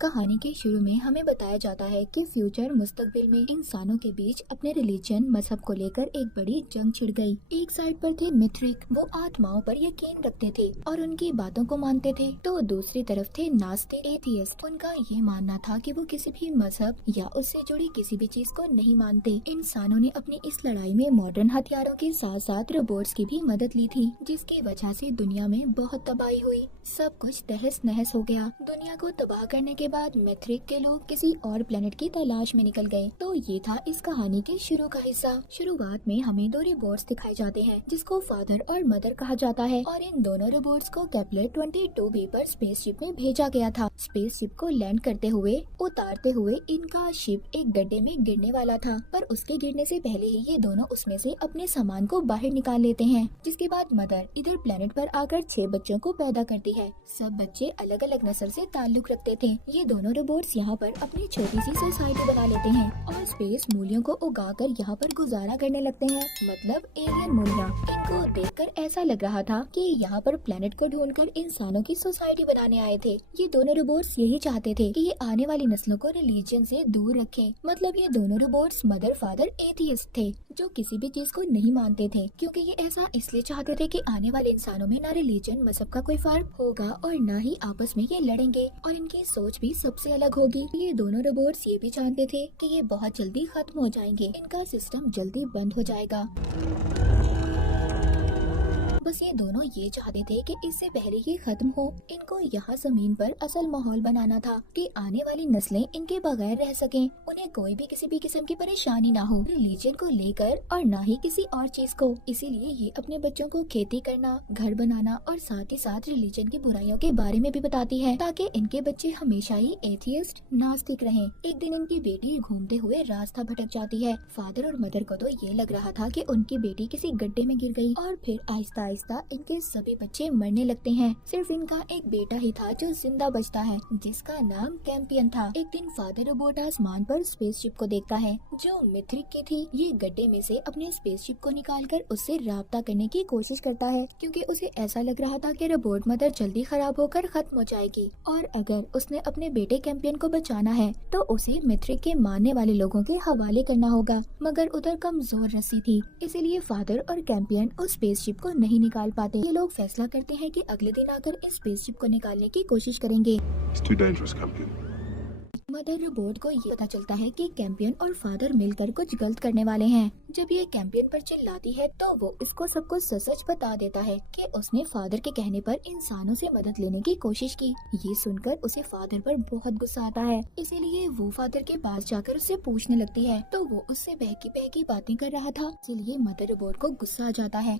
कहानी के शुरू में हमें बताया जाता है कि फ्यूचर मुस्तकबिल में इंसानों के बीच अपने रिलीजन मजहब को लेकर एक बड़ी जंग छिड़ गई। एक साइड पर थे मिथ्रिक, वो आत्माओं पर यकीन रखते थे और उनकी बातों को मानते थे, तो दूसरी तरफ थे नास्तिक एथियस्ट। उनका ये मानना था कि वो किसी भी मजहब या उससे जुड़ी किसी भी चीज को नहीं मानते। इंसानों ने अपनी इस लड़ाई में मॉडर्न हथियारों के साथ साथ रोबोट्स की भी मदद ली थी, जिसकी वजह से दुनिया में बहुत तबाही हुई। सब कुछ तहस नहस हो गया। दुनिया को तबाह करने के बाद मिथ्रिक के लोग किसी और प्लेनेट की तलाश में निकल गए। तो ये था इस कहानी के शुरू का हिस्सा। शुरुआत में हमें दो रोबोट्स दिखाए जाते हैं, जिसको फादर और मदर कहा जाता है, और इन दोनों रोबोट्स को केपलर 22b पर स्पेसशिप में भेजा गया था। स्पेसशिप को लैंड करते हुए उतारते हुए इनका शिप एक गड्ढे में गिरने वाला था, पर उसके गिरने से पहले ही ये दोनों उसमें से अपने सामान को बाहर निकाल लेते हैं। जिसके बाद मदर इधर प्लेनेट पर आकर 6 बच्चों को पैदा करती है। सब बच्चे अलग अलग नस्ल से ताल्लुक रखते थे। ये दोनों रोबोट्स यहाँ पर अपनी छोटी सी सोसाइटी बना लेते हैं और स्पेस मूल्यों को उगाकर यहाँ पर गुजारा करने लगते हैं, मतलब एलियन मूल्य। इनको देखकर ऐसा लग रहा था कि यहाँ पर प्लेनेट को ढूंढकर इंसानों की सोसाइटी बनाने आए थे। ये दोनों रोबोट्स यही चाहते थे कि ये आने वाली नस्लों को रिलीजन से दूर रखें। मतलब ये दोनों रोबोट्स मदर फादर एथियस्ट थे, जो किसी भी चीज को नहीं मानते थे, क्योंकि ये ऐसा इसलिए चाहते थे कि आने वाले इंसानों में ना रिलीजन मजहब का कोई फर्क होगा और न ही आपस में ये लड़ेंगे, और इनकी सोच भी सबसे अलग होगी। ये दोनों रोबोट्स ये भी जानते थे कि ये बहुत जल्दी खत्म हो जाएंगे, इनका सिस्टम जल्दी बंद हो जाएगा। बस ये दोनों ये चाहते थे कि इससे पहले ये खत्म हो। इनको यहाँ जमीन पर असल माहौल बनाना था कि आने वाली नस्लें इनके बगैर रह सकें, उन्हें कोई भी किसी भी किस्म की परेशानी ना हो रिलीजन को लेकर और ना ही किसी और चीज को। इसीलिए ये अपने बच्चों को खेती करना, घर बनाना और साथ ही साथ रिलीजन की बुराइयों के बारे में भी बताती है, ताकि इनके बच्चे हमेशा ही एथियस्ट नास्तिक रहें। एक दिन इनकी बेटी घूमते हुए रास्ता भटक जाती है। फादर और मदर को तो ये लग रहा था कि उनकी बेटी किसी गड्ढे में गिर गई, और फिर आहिस्ता आहिस्ता इनके सभी बच्चे मरने लगते हैं। सिर्फ इनका एक बेटा ही था जो जिंदा बचता है, जिसका नाम कैंपियन था। एक दिन फादर रोबोट आसमान पर स्पेसशिप को देखता है, जो मिथ्रिक की थी। ये गड्ढे में से अपने स्पेसशिप को निकालकर उससे राब्ता करने की कोशिश करता है, क्योंकि उसे ऐसा लग रहा था कि रोबोट मदर जल्दी खराब होकर खत्म हो जाएगी, और अगर उसने अपने बेटे कैंपियन को बचाना है तो उसे मिथ्रिक के मारने वाले लोगों के हवाले करना होगा। मगर उधर कमजोर रस्सी थी, इसीलिए फादर और कैंपियन उस स्पेसशिप को नहीं निकाल पाते। ये लोग फैसला करते हैं कि अगले दिन आकर इस स्पेसशिप को निकालने की कोशिश करेंगे। It's too dangerous, Campion. Mother robot को ये पता चलता है कि कैंपियन और फादर मिलकर कुछ गलत करने वाले हैं। जब ये कैंपियन पर चिल्लाती है तो वो इसको सब कुछ सच बता देता है कि उसने फादर के कहने पर इंसानों से मदद लेने की कोशिश की। ये सुनकर उसे फादर पर बहुत गुस्सा आता है, इसीलिए वो फादर के पास जाकर उससे पूछने लगती है, तो वो उससे बहकी बातें कर रहा था। इसलिए मदर रोबोट को गुस्सा आ जाता है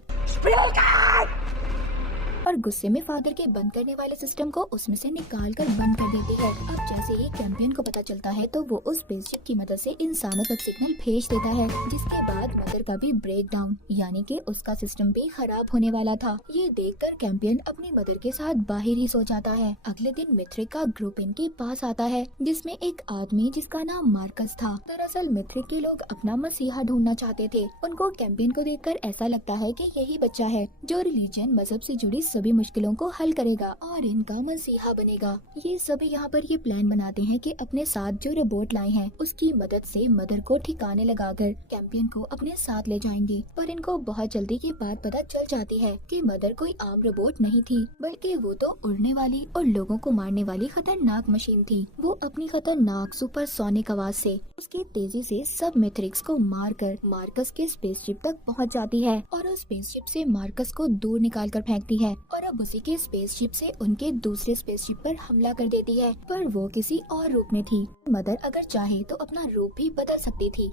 और गुस्से में फादर के बंद करने वाले सिस्टम को उसमें से निकाल कर बंद कर देती है। अब जैसे ही कैंपियन को पता चलता है तो वो उस स्पेसशिप की मदद से इंसानों तक सिग्नल भेज देता है, जिसके बाद मदर का भी ब्रेक डाउन, यानी कि उसका सिस्टम भी खराब होने वाला था। ये देखकर कैंपियन अपनी मदर के साथ बाहर ही सो जाता है। अगले दिन मिथ्रिक का ग्रुप इनके पास आता है, जिसमें एक आदमी जिसका नाम मार्कस था। दरअसल मिथ्रिक के लोग अपना मसीहा ढूंढना चाहते थे। उनको कैंपियन को देखकर ऐसा लगता है कि यही बच्चा है जो रिलीजन मजहब से जुड़ी सभी मुश्किलों को हल करेगा और इनका मसीहा बनेगा। ये सभी यहाँ पर ये प्लान बनाते हैं कि अपने साथ जो रोबोट लाए हैं उसकी मदद से मदर को ठिकाने लगाकर कैंपियन को अपने साथ ले जाएंगे। पर इनको बहुत जल्दी ये बात पता चल जाती है कि मदर कोई आम रोबोट नहीं थी, बल्कि वो तो उड़ने वाली और लोगों को मारने वाली खतरनाक मशीन थी। वो अपनी खतरनाक सुपरसोनिक आवाज से उसकी तेजी से सब मैट्रिक्स को मारकर मार्कस के स्पेसशिप तक पहुँच जाती है, और उस स्पेसशिप से मार्कस को दूर निकाल कर फेंकती है, और अब उसी के स्पेसशिप से उनके दूसरे स्पेसशिप पर हमला कर देती है। पर वो किसी और रूप में थी। मदर अगर चाहे तो अपना रूप भी बदल सकती थी।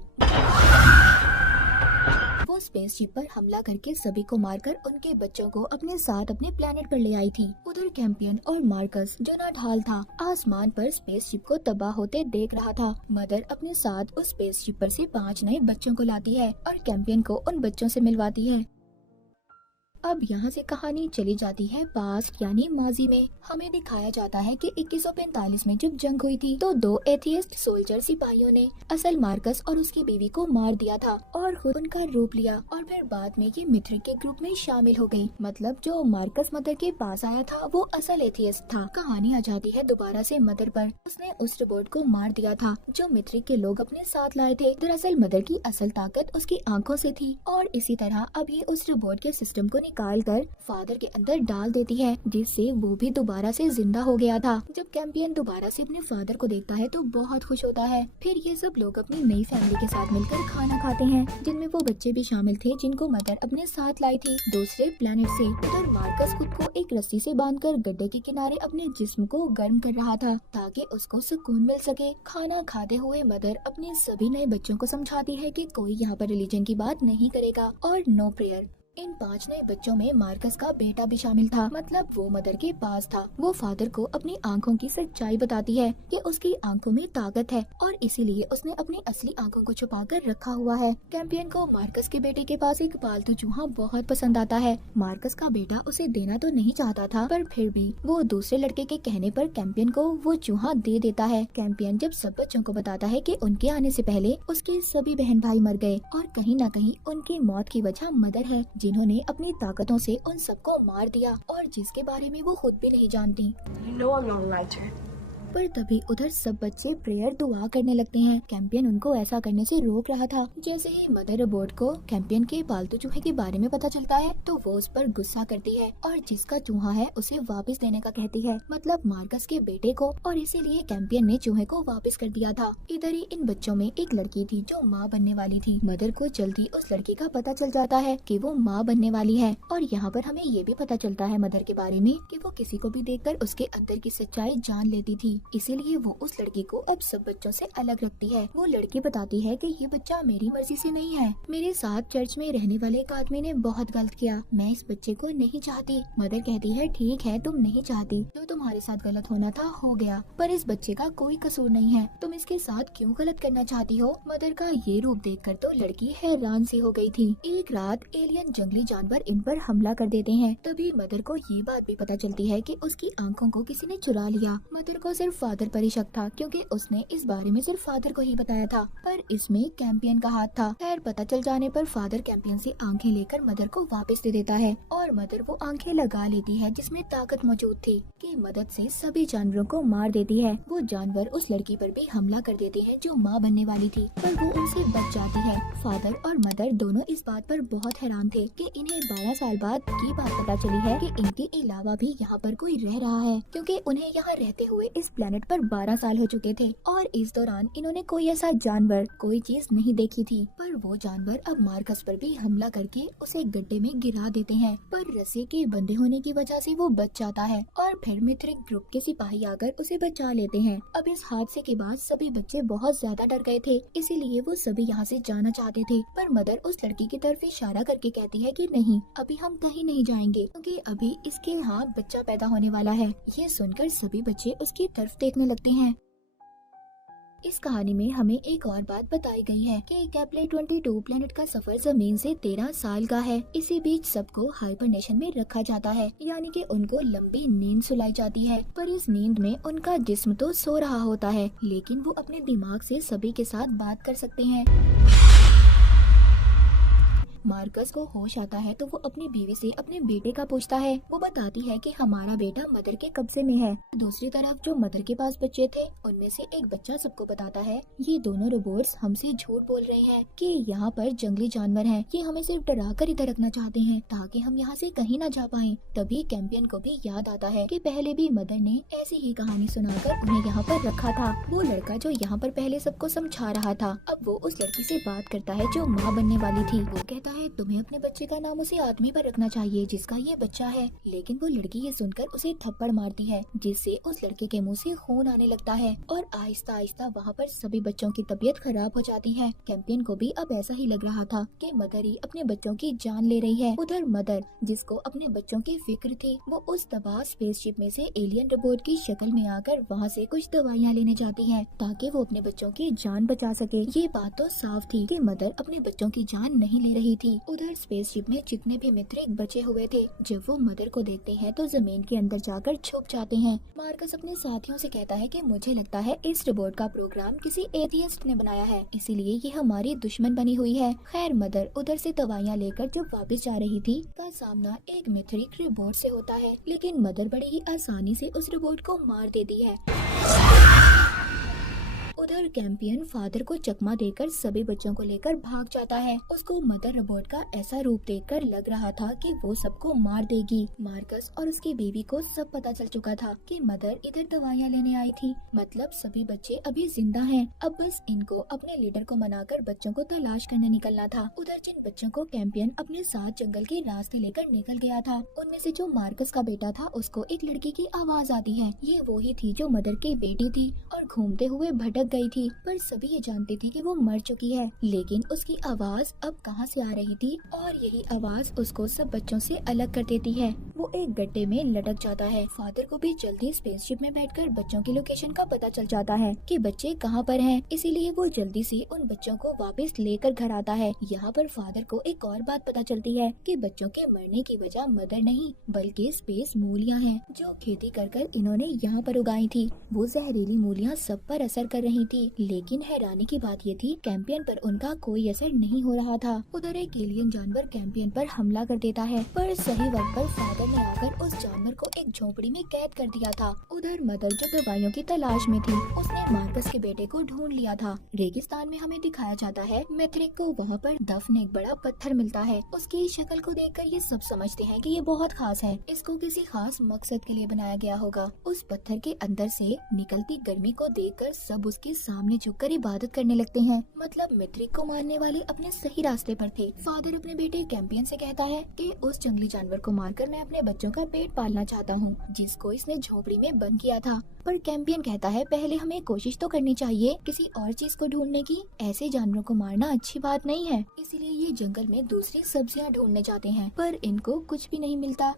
वो स्पेसशिप पर हमला करके सभी को मारकर उनके बच्चों को अपने साथ अपने प्लेनेट पर ले आई थी। उधर कैंपियन और मार्कस जो ना ढाल था आसमान पर स्पेसशिप को तबाह होते देख रहा था। मदर अपने साथ उस स्पेसशिप पर से 5 नए बच्चों को लाती है और कैंपियन को उन बच्चों से मिलवाती है। अब यहाँ से कहानी चली जाती है पास्ट यानी माजी में। हमें दिखाया जाता है कि 2145 में जब जंग हुई थी तो दो एथियस्ट सोल्जर सिपाहियों ने असल मार्कस और उसकी बीवी को मार दिया था और खुद उनका रूप लिया और फिर बाद में ये मिथ्रिक के ग्रुप में शामिल हो गई। मतलब जो मार्कस मदर के पास आया था वो असल एथियस्ट था। कहानी आ जाती है दोबारा से मदर पर। उसने उस रोबोट को मार दिया था जो मिथ्रिक के लोग अपने साथ लाए थे। दरअसल मदर की असल ताकत उसकी आंखों से थी और इसी तरह अब ये उस रोबोट के सिस्टम को निकाल कर फादर के अंदर डाल देती है, जिससे वो भी दोबारा से जिंदा हो गया था। जब कैंपियन दोबारा से अपने फादर को देखता है तो बहुत खुश होता है। फिर ये सब लोग अपनी नई फैमिली के साथ मिलकर खाना खाते हैं, जिनमें वो बच्चे भी शामिल थे जिनको मदर अपने साथ लाई थी दूसरे प्लेनेट से। उधर मार्कस खुद को एक रस्सी से बांधकर गड्ढे के किनारे अपने जिस्म को गर्म कर रहा था ताकि उसको सुकून मिल सके। खाना खाते हुए मदर अपने सभी नए बच्चों को समझाती है कि कोई यहाँ पर रिलीजन की बात नहीं करेगा और नो प्रेयर। इन 5 नए बच्चों में मार्कस का बेटा भी शामिल था। मतलब वो मदर के पास था। वो फादर को अपनी आंखों की सच्चाई बताती है कि उसकी आंखों में ताकत है और इसीलिए उसने अपनी असली आंखों को छुपा कर रखा हुआ है। कैंपियन को मार्कस के बेटे के पास एक पालतू चूहा बहुत पसंद आता है। मार्कस का बेटा उसे देना तो नहीं चाहता था, पर फिर भी वो दूसरे लड़के के कहने पर कैंपियन को वो चूहा दे देता है। कैंपियन जब सब बच्चों को बताता है कि उनके आने से पहले उसके सभी बहन भाई मर गए और कहीं न कहीं उनकी मौत की वजह मदर है, जिन्होंने अपनी ताकतों से उन सबको मार दिया और जिसके बारे में वो खुद भी नहीं जानती। पर तभी उधर सब बच्चे प्रेयर दुआ करने लगते हैं। कैंपियन उनको ऐसा करने से रोक रहा था। जैसे ही मदर रोबोट को कैंपियन के पालतू चूहे के बारे में पता चलता है तो वो उस पर गुस्सा करती है और जिसका चूहा है उसे वापस देने का कहती है, मतलब मार्कस के बेटे को, और इसीलिए कैंपियन ने चूहे को वापस कर दिया था। इधर ही इन बच्चों में एक लड़की थी जो माँ बनने वाली थी। मदर को जल्दी उस लड़की का पता चल जाता है कि वो माँ बनने वाली है और यहाँ पर हमें ये भी पता चलता है मदर के बारे में कि वो किसी को भी देखकर उसके अंदर की सच्चाई जान लेती थी। इसीलिए वो उस लड़की को अब सब बच्चों से अलग रखती है। वो लड़की बताती है कि ये बच्चा मेरी मर्जी से नहीं है, मेरे साथ चर्च में रहने वाले एक आदमी ने बहुत गलत किया, मैं इस बच्चे को नहीं चाहती। मदर कहती है ठीक है, तुम नहीं चाहती, जो तुम्हारे साथ गलत होना था हो गया, पर इस बच्चे का कोई कसूर नहीं है, तुम इसके साथ क्यों गलत करना चाहती हो। मदर का ये रूप देखकर तो लड़की हैरान सी हो गई थी। एक रात एलियन जंगली जानवर इन पर हमला कर देते हैं। तभी मदर को ये बात भी पता चलती है कि उसकी आंखों को किसी ने चुरा लिया। मदर को सिर्फ फादर पर ही शक था क्योंकि उसने इस बारे में सिर्फ फादर को ही बताया था, पर इसमें कैंपियन का हाथ था। खैर पता चल जाने पर फादर कैंपियन से आंखें लेकर मदर को वापस दे देता है और मदर वो आंखें लगा लेती है जिसमें ताकत मौजूद थी कि मदद से सभी जानवरों को मार देती है। वो जानवर उस लड़की पर भी हमला कर देते हैं जो माँ बनने वाली थी, पर वो उनसे बच जाती है। फादर और मदर दोनों इस बात पर बहुत हैरान थे कि इन्हें 12 साल बाद की बात पता चली है कि इनके अलावा भी यहाँ पर कोई रह रहा है, क्योंकि उन्हें यहाँ रहते हुए इस प्लेनेट पर 12 साल हो चुके थे और इस दौरान इन्होंने कोई ऐसा जानवर, कोई चीज नहीं देखी थी। पर वो जानवर अब मार्कस पर भी हमला करके उसे गड्ढे में गिरा देते हैं, पर रस्सी के बंधे होने की वजह से वो बच जाता है और फिर मिथ्रिक ग्रुप के सिपाही आकर उसे बचा लेते हैं। अब इस हादसे के बाद सभी बच्चे बहुत ज्यादा डर गए थे, इसीलिए वो सभी यहाँ से जाना चाहते थे, पर मदर उस लड़की की तरफ इशारा करके कहती है कि नहीं, अभी हम कहीं नहीं जाएंगे क्योंकि अभी इसके यहाँ बच्चा पैदा होने वाला है। ये सुनकर सभी बच्चे उसकी तरफ देखने लगते हैं। इस कहानी में हमें एक और बात बताई गई है कि कैप्ले 22 प्लेनेट का सफर जमीन से 13 साल का है। इसी बीच सबको हाइबरनेशन में रखा जाता है, यानी कि उनको लंबी नींद सुलाई जाती है, पर इस नींद में उनका जिस्म तो सो रहा होता है, लेकिन वो अपने दिमाग से सभी के साथ बात कर सकते हैं। मार्कस को होश आता है तो वो अपनी बीवी से अपने बेटे का पूछता है। वो बताती है कि हमारा बेटा मदर के कब्जे में है। दूसरी तरफ जो मदर के पास बच्चे थे उनमें से एक बच्चा सबको बताता है ये दोनों रोबोट्स हमसे झूठ बोल रहे हैं कि यहाँ पर जंगली जानवर हैं, ये हमें सिर्फ डरा कर इधर रखना चाहते हैं ताकि हम यहाँ से कहीं न जा पाएं। तभी कैंपियन को भी याद आता है कि पहले भी मदर ने ऐसी ही कहानी सुनाकर उन्हें यहाँ पर रखा था। वो लड़का जो यहाँ पर पहले सबको समझा रहा था अब वो उस लड़की से बात करता है जो माँ बनने वाली थी। वो कहता है तुम्हें अपने बच्चे का नाम उसी आदमी पर रखना चाहिए जिसका ये बच्चा है, लेकिन वो लड़की ये सुनकर उसे थप्पड़ मारती है जिससे उस लड़के के मुंह से खून आने लगता है और आहिस्ता आहिस्ता वहाँ पर सभी बच्चों की तबीयत खराब हो जाती है। कैंपियन को भी अब ऐसा ही लग रहा था कि मदर ही अपने बच्चों की जान ले रही है। उधर मदर जिसको अपने बच्चों की फिक्र थी वो उस तबाह स्पेसशिप में से एलियन रोबोट की शक्ल में आकर वहाँ से कुछ दवाइयाँ लेने जाती है ताकि वो अपने बच्चों की जान बचा सके। ये बात तो साफ थी कि मदर अपने बच्चों की जान नहीं ले रही थी। उधर स्पेसशिप में जितने भी मित्र बचे हुए थे, जब वो मदर को देखते हैं तो जमीन के अंदर जाकर छुप जाते हैं। मार्कस अपने साथियों से कहता है कि मुझे लगता है इस रोबोट का प्रोग्राम किसी एथियस्ट ने बनाया है, इसीलिए ये हमारी दुश्मन बनी हुई है। खैर मदर उधर से दवाइयाँ लेकर जब वापस जा रही थी, का सामना एक मिथरिक रोबोट से होता है, लेकिन मदर बड़ी ही आसानी से उस रोबोट को मार देती है। उधर कैंपियन फादर को चकमा देकर सभी बच्चों को लेकर भाग जाता है। उसको मदर रोबोट का ऐसा रूप देखकर लग रहा था कि वो सबको मार देगी। मार्कस और उसकी बीवी को सब पता चल चुका था कि मदर इधर दवाइयाँ लेने आई थी, मतलब सभी बच्चे अभी जिंदा हैं। अब बस इनको अपने लीडर को मनाकर बच्चों को तलाश करने निकलना था। उधर जिन बच्चों को कैंपियन अपने साथ जंगल के रास्ते लेकर निकल गया था, उनमें से जो मार्कस का बेटा था, उसको एक लड़की की आवाज आती है। ये वो ही थी जो मदर की बेटी थी और घूमते हुए भटक गई थी, पर सभी ये जानते थे कि वो मर चुकी है। लेकिन उसकी आवाज अब कहां से आ रही थी, और यही आवाज उसको सब बच्चों से अलग कर देती है। वो एक गड्ढे में लटक जाता है। फादर को भी जल्दी स्पेसशिप में बैठकर बच्चों की लोकेशन का पता चल जाता है कि बच्चे कहां पर हैं, इसीलिए वो जल्दी से उन बच्चों को वापस लेकर घर आता है। यहाँ पर फादर को एक और बात पता चलती है कि बच्चों के मरने की वजह मदर नहीं बल्कि स्पेस मूलियाँ हैं, जो खेती कर इन्होंने यहाँ पर उगाई थी। वो जहरीली मूलियाँ सब पर असर कर रही थी, लेकिन हैरानी की बात ये थी कैंपियन पर उनका कोई असर नहीं हो रहा था। उधर एक एलियन जानवर कैंपियन पर हमला कर देता है, पर सही वक्त पर फादर ने आकर उस जानवर को एक झोपड़ी में कैद कर दिया था। उधर मदर जो दवाइयों की तलाश में थी, उसने मार्कस के बेटे को ढूंढ लिया था। रेगिस्तान में हमें दिखाया जाता है मैथरिक को वहाँ पर दफन एक बड़ा पत्थर मिलता है। उसकी शक्ल को देखकर ये सब समझते हैं कि ये बहुत खास है, इसको किसी खास मकसद के लिए बनाया गया होगा। उस पत्थर के अंदर से निकलती गर्मी को देखकर सब उसके सामने झुककर इबादत करने लगते हैं। मतलब मैथरिक को मारने वाले अपने सही रास्ते पर थे। फादर अपने बेटे कैंपियन से कहता है कि उस जंगली जानवर को मारकर मैं अपने बच्चों का पेट पालना चाहता हूँ, जिसको इसने झोपड़ी में बंद किया था। पर कैंपियन कहता है पहले हमें कोशिश तो करनी चाहिए किसी और चीज को ढूंढने की, ऐसे जानवरों को मारना अच्छी बात नहीं है। इसीलिए ये जंगल में दूसरी सब्जियां ढूंढने जाते हैं, पर इनको कुछ भी नहीं मिलता।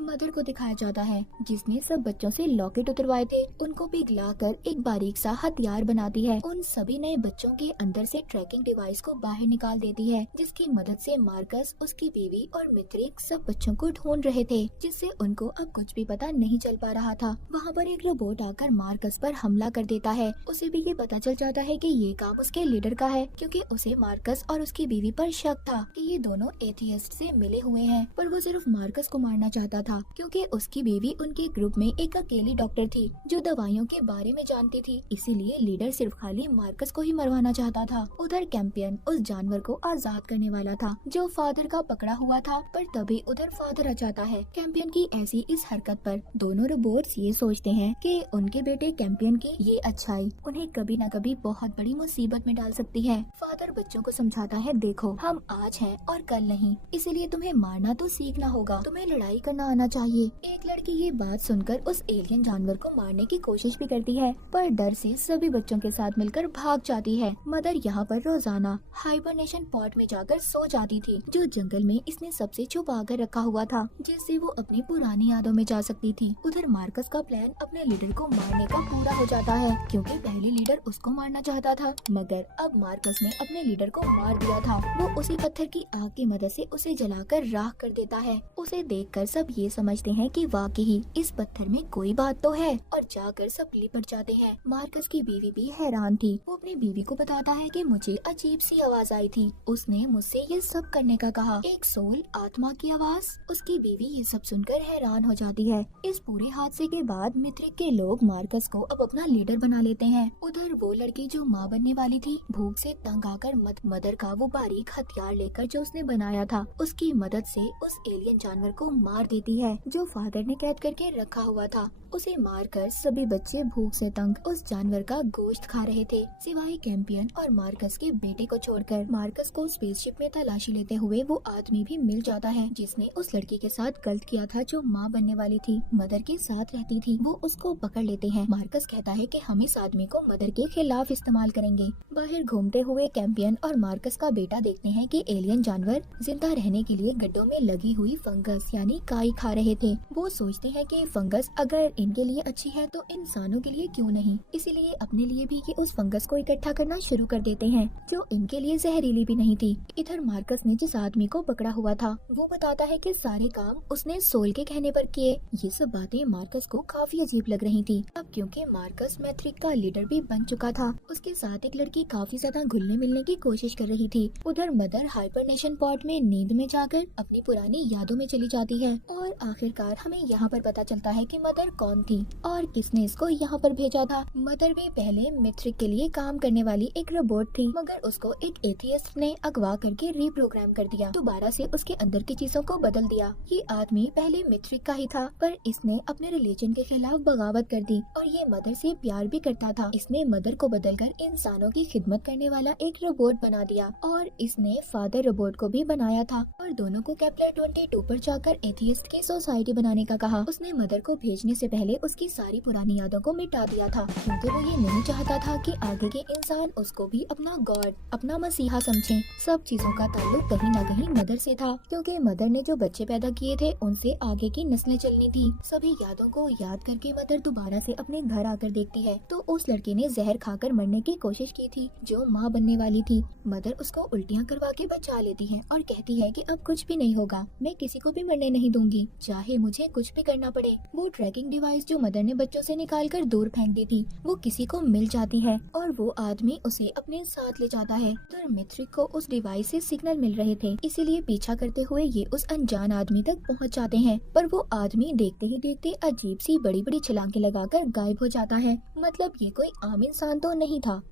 मदर को दिखाया जाता है जिसने सब बच्चों से लॉकेट उतरवाए थे, उनको पिघलाकर एक बारीक सा हथियार बनाती है। उन सभी नए बच्चों के अंदर से ट्रैकिंग डिवाइस को बाहर निकाल देती है, जिसकी मदद से मार्कस, उसकी बीवी और मित्रिक सब बच्चों को ढूंढ रहे थे, जिससे उनको अब कुछ भी पता नहीं चल पा रहा था। वहाँ पर एक रोबोट आकर मार्कस पर हमला कर देता है। उसे भी ये पता चल जाता है कि ये काम उसके लीडर का है, क्योंकि उसे मार्कस और उसकी बीवी पर शक था कि ये दोनों एथियस्ट से मिले हुए हैं। पर वो सिर्फ मार्कस को मारना चाहता था, क्योंकि उसकी बीवी उनके ग्रुप में एक अकेली डॉक्टर थी जो दवाइयों के बारे में जानती थी, इसीलिए लीडर सिर्फ खाली मार्कस को ही मरवाना चाहता था। उधर कैंपियन उस जानवर को आजाद करने वाला था जो फादर का पकड़ा हुआ था, पर तभी उधर फादर आ जाता है। कैंपियन की ऐसी इस हरकत पर दोनों रोबोट्स ये सोचते हैं कि उनके बेटे कैंपियन की ये अच्छाई उन्हें कभी न कभी बहुत बड़ी मुसीबत में डाल सकती है। फादर बच्चों को समझाता है, देखो हम आज हैं और कल नहीं, इसीलिए तुम्हें मारना तो सीखना होगा, तुम्हें लड़ाई करना आना चाहिए। एक लड़की ये बात सुनकर उस एलियन जानवर को मारने की कोशिश भी करती है, पर डर से सभी बच्चों के साथ मिलकर भाग जाती है। मदर यहाँ पर रोजाना हाइबरनेशन पॉट में जाकर सो जाती थी, जो जंगल में इसने सबसे छुपा कर रखा हुआ था, जिससे वो अपनी पुरानी यादों में जा सकती थी। उधर मार्कस का प्लान अपने लीडर को मारने का पूरा हो जाता है, क्योंकि पहले लीडर उसको मारना चाहता था, मगर अब मार्कस ने अपने लीडर को मार दिया था। वो उसी पत्थर की आग की मदद से उसे जलाकर राख कर देता है। उसे देखकर सब ये समझते हैं कि वाकई ही इस पत्थर में कोई बात तो है, और जाकर सब लिपट जाते हैं। मार्कस की बीवी भी हैरान थी। वो अपनी बीवी को बताता है कि मुझे अजीब सी आवाज आई थी, उसने मुझसे ये सब करने का कहा, एक सोल आत्मा की आवाज। उसकी बीवी ये सब सुनकर हैरान हो जाती है। इस पूरे हादसे के बाद मित्रिक के लोग मार्कस को अब अपना लीडर बना लेते हैं। उधर वो लड़की जो माँ बनने वाली थी, भूख से तंग आकर मदर का वो बारीक हथियार लेकर जो उसने बनाया था, उसकी मदद से उस एलियन जानवर को मार देती है जो फादर ने कैद करके रखा हुआ था। उसे मारकर सभी बच्चे भूख से तंग उस जानवर का गोश्त खा रहे थे, सिवाय कैंपियन और मार्कस के बेटे को छोड़कर। मार्कस को स्पेसशिप में तलाशी लेते हुए वो आदमी भी मिल जाता है जिसने उस लड़की के साथ गलत किया था, जो माँ बनने वाली थी, मदर के साथ रहती थी। वो उसको पकड़ लेते हैं। मार्कस कहता है कि हम इस आदमी को मदर के खिलाफ इस्तेमाल करेंगे। बाहर घूमते हुए कैंपियन और मार्कस का बेटा देखते हैं कि एलियन जानवर जिंदा रहने के लिए गड्ढों में लगी हुई फंगस यानी काई खा रहे थे। वो सोचते हैं कि फंगस अगर इनके लिए अच्छी है तो इंसानों के लिए क्यों नहीं, इसीलिए अपने लिए भी ये उस फंगस को इकट्ठा करना शुरू कर देते हैं जो इनके लिए जहरीली भी नहीं थी। इधर मार्कस ने जिस आदमी को पकड़ा हुआ था वो बताता है कि सारे काम उसने सोल के कहने पर किए। ये सब बातें मार्कस को काफी अजीब लग रही थी। अब क्योंकि मार्कस मैथ्रिक का लीडर भी बन चुका था, उसके साथ एक लड़की काफी ज्यादा घुलने मिलने की कोशिश कर रही थी। उधर मदर हाइबरनेशन पॉड में नींद में जाकर अपनी पुरानी यादों में चली जाती है और आखिरकार हमें यहाँ पर पता चलता है कि मदर कौन थी और किसने इसको यहाँ पर भेजा था। मदर भी पहले मैथ्रिक के लिए काम करने वाली एक रोबोट थी, मगर उसको एक एथियस्ट ने अगवा करके रीप्रोग्राम कर दिया, दोबारा से उसके अंदर की चीजों को बदल दिया। ये आदमी पहले मैथ्रिक का ही था, पर इसने अपने रिलीजन के खिलाफ बगावत कर दी और ये मदर से प्यार भी करता था। इसने मदर को बदलकर इंसानों की खिदमत करने वाला एक रोबोट बना दिया और इसने फादर रोबोट को भी बनाया था और दोनों को केपलर 22 पर जाकर एथियस्ट की सोसाइटी बनाने का कहा। उसने मदर को भेजने से पहले उसकी सारी पुरानी यादों को मिटा दिया था, क्योंकि वो ये नहीं चाहता था कि आगे के इंसान उसको भी अपना गॉड, अपना मसीहा समझें। सब चीजों का ताल्लुक कहीं न कहीं मदर से था, क्योंकि मदर ने जो बच्चे पैदा किए थे उनसे आगे की नस्लें चलनी थी। सभी यादों को याद करके मदर दोबारा से अपने घर आकर देखती है तो उस लड़के ने जहर खाकर मरने की कोशिश की थी जो माँ बनने वाली थी। मदर उसको उल्टियाँ करवा के बचा लेती है और कहती है कि अब कुछ भी नहीं होगा, मैं किसी को भी मरने नहीं दूंगी, चाहे मुझे कुछ भी करना पड़े। वो ट्रैकिंग डिवाइस जो मदर ने बच्चों से निकालकर दूर फेंक दी थी वो किसी को मिल जाती है और वो आदमी उसे अपने साथ ले जाता है। तो मैथ्रिक को उस डिवाइस से सिग्नल मिल रहे थे, इसीलिए पीछा करते हुए ये उस अनजान आदमी तक पहुंच जाते हैं, पर वो आदमी देखते ही देखते अजीब सी बड़ी बड़ी छलांगे लगाकर गायब हो जाता है। मतलब ये कोई आम इंसान तो नहीं था।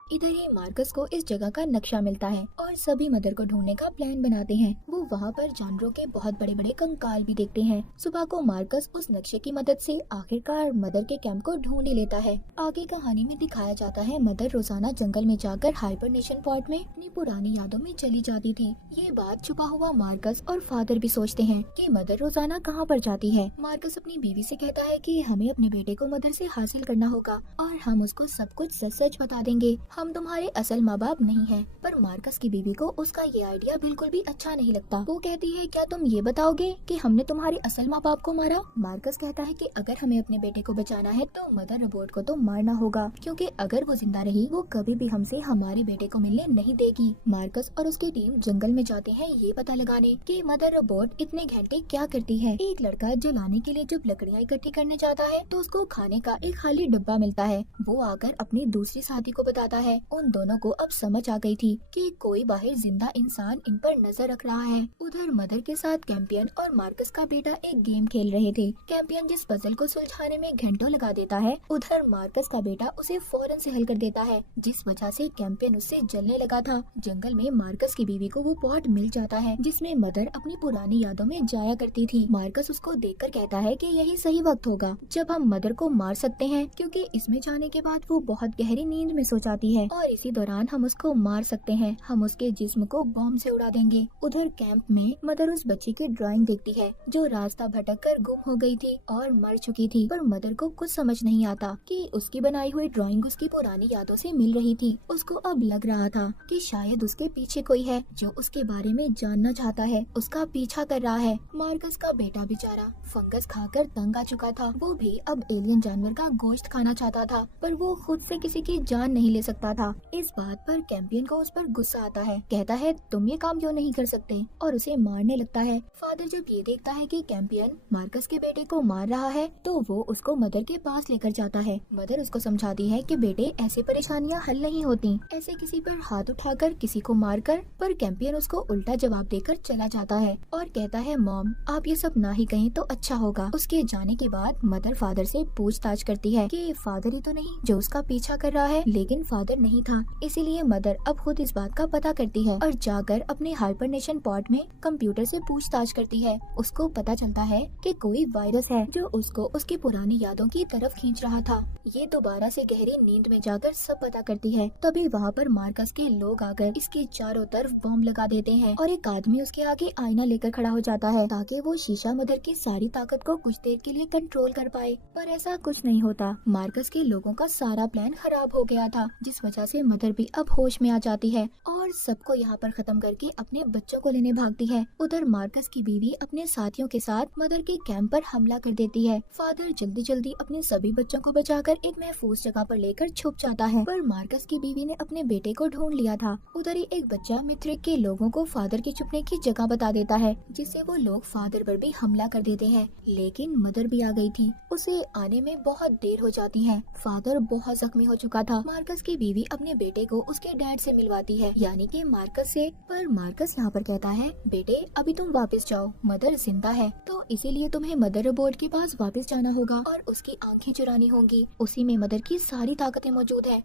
इधर ही मार्कस को इस जगह का नक्शा मिलता है और सभी मदर को ढूंढने का प्लान बनाते हैं। वो वहाँ पर जानवरों के बहुत बड़े बड़े कंकाल भी देखते हैं। सुबह को मार्कस उस नक्शे की मदद से आखिरकार मदर के कैंप को ढूंढ ही लेता है। आगे कहानी में दिखाया जाता है मदर रोजाना जंगल में जाकर हाइबरनेशन पॉड में अपनी पुरानी यादों में चली जाती थी। ये बात छुपा हुआ मार्कस और फादर भी सोचते हैं कि मदर रोजाना कहाँ पर जाती है। मार्कस अपनी बीवी से कहता है कि हमें अपने बेटे को मदर से हासिल करना होगा और हम उसको सब कुछ सच सच बता देंगे, हम तुम्हारे असल माँ बाप नहीं हैं। पर मार्कस की बीवी को उसका ये आइडिया बिल्कुल भी अच्छा नहीं लगता। वो कहती है क्या तुम ये बताओगे कि हमने तुम्हारे असल माँ बाप को मारा? मार्कस कहता है कि अगर हमें अपने बेटे को बचाना है तो मदर रोबोट को तो मारना होगा, क्योंकि अगर वो जिंदा रही वो कभी भी हमसे हमारे बेटे को मिलने नहीं देगी। मार्कस और उसकी टीम जंगल में जाते हैं ये पता लगाने कि मदर रोबोट इतने घंटे क्या करती है। एक लड़का जलाने के लिए जब लकड़ियाँ इकट्ठी करने जाता है तो उसको खाने का एक खाली डिब्बा मिलता है। वो आकर अपनी दूसरी साथी को बताता है। उन दोनों को अब समझ आ गई थी कि कोई बाहर जिंदा इंसान इन पर नजर रख रहा है। उधर मदर के साथ कैंपियन और मार्कस का बेटा एक गेम खेल रहे थे। कैंपियन जिस पजल को सुलझाने में घंटों लगा देता है, उधर मार्कस का बेटा उसे फौरन से हल कर देता है, जिस वजह से कैंपियन उससे जलने लगा था। जंगल में मार्कस की बीवी को वो पॉट मिल जाता है जिसमें मदर अपनी पुरानी यादों में जाया करती थी। मार्कस उसको देखकर कहता है कि यही सही वक्त होगा जब हम मदर को मार सकते हैं, क्योंकि इसमें जाने के बाद वो बहुत गहरी नींद में सो जाती है और इसी दौरान हम उसको मार सकते हैं, हम उसके जिस्म को बॉम्ब से उड़ा देंगे। उधर कैंप में मदर उस बच्ची की ड्राइंग देखती है जो रास्ता भटककर गुम हो गई थी और मर चुकी थी, पर मदर को कुछ समझ नहीं आता कि उसकी बनाई हुई ड्राइंग उसकी पुरानी यादों से मिल रही थी। उसको अब लग रहा था कि शायद उसके पीछे कोई है जो उसके बारे में जानना चाहता है, उसका पीछा कर रहा है। मार्कस का बेटा बेचारा फंगस खाकर तंग आ चुका था। वो भी अब एलियन जानवर का गोश्त खाना चाहता था, पर वो खुद से किसी की जान नहीं ले सकता था। इस बात पर कैंपियन को उस पर गुस्सा आता है, कहता है तुम ये काम क्यों नहीं कर सकते, और उसे मारने लगता है। फादर जब ये देखता है कि कैंपियन मार्कस के बेटे को मार रहा है तो वो उसको मदर के पास लेकर जाता है। मदर उसको समझाती है कि बेटे ऐसे परेशानियां हल नहीं होती, ऐसे किसी पर हाथ उठाकर किसी को मारकर, पर कैंपियन उसको उल्टा जवाब देकर चला जाता है और कहता है मॉम आप ये सब ना ही कहें तो अच्छा होगा। उसके जाने के बाद मदर फादर से पूछताछ करती है कि फादर ही तो नहीं जो उसका पीछा कर रहा है, लेकिन फादर नहीं था। इसीलिए मदर अब खुद इस बात का पता करती है और जाकर अपने हाइबरनेशन पॉड में कंप्यूटर से पूछताछ करती है। उसको पता चलता है कि कोई वायरस है जो उसको उसकी पुरानी यादों की तरफ खींच रहा था। ये दोबारा से गहरी नींद में जाकर सब पता करती है। तभी वहाँ पर मार्कस के लोग आकर इसके चारों तरफ बॉम्ब लगा देते हैं और एक आदमी उसके आगे आईना लेकर खड़ा हो जाता है ताकि वो शीशा मदर की सारी ताकत को कुछ देर के लिए कंट्रोल कर पाए, पर ऐसा कुछ नहीं होता। मार्कस के लोगों का सारा प्लान खराब हो गया था, जिस वजह से मदर भी अब होश में आ जाती है और सबको यहाँ पर खत्म करके अपने बच्चों को लेने भागती है। उधर मार्कस की बीवी अपने साथियों के साथ मदर के कैंप पर हमला कर देती है। फादर जल्दी जल्दी अपने सभी बच्चों को बचाकर एक महफूज जगह पर लेकर छुप जाता है, पर मार्कस की बीवी ने अपने बेटे को ढूंढ लिया था। उधर ही एक बच्चा मिथ्रिक के लोगों को फादर के छुपने की जगह बता देता है, जिससे वो लोग फादर पर भी हमला कर देते हैं। लेकिन मदर भी आ गई थी, उसे आने में बहुत देर हो जाती है। फादर बहुत जख्मी हो चुका था। मार्कस की बीवी अपने बेटे को उसके डैड से मिलवाती है, यानी कि मार्कस से। पर मार्कस यहाँ पर कहता है, बेटे अभी तुम वापस जाओ, मदर जिंदा है, तो इसीलिए तुम्हें मदर रोबोट के पास वापस जाना होगा और उसकी आंखें चुरानी होंगी। उसी में मदर की सारी ताकतें मौजूद है।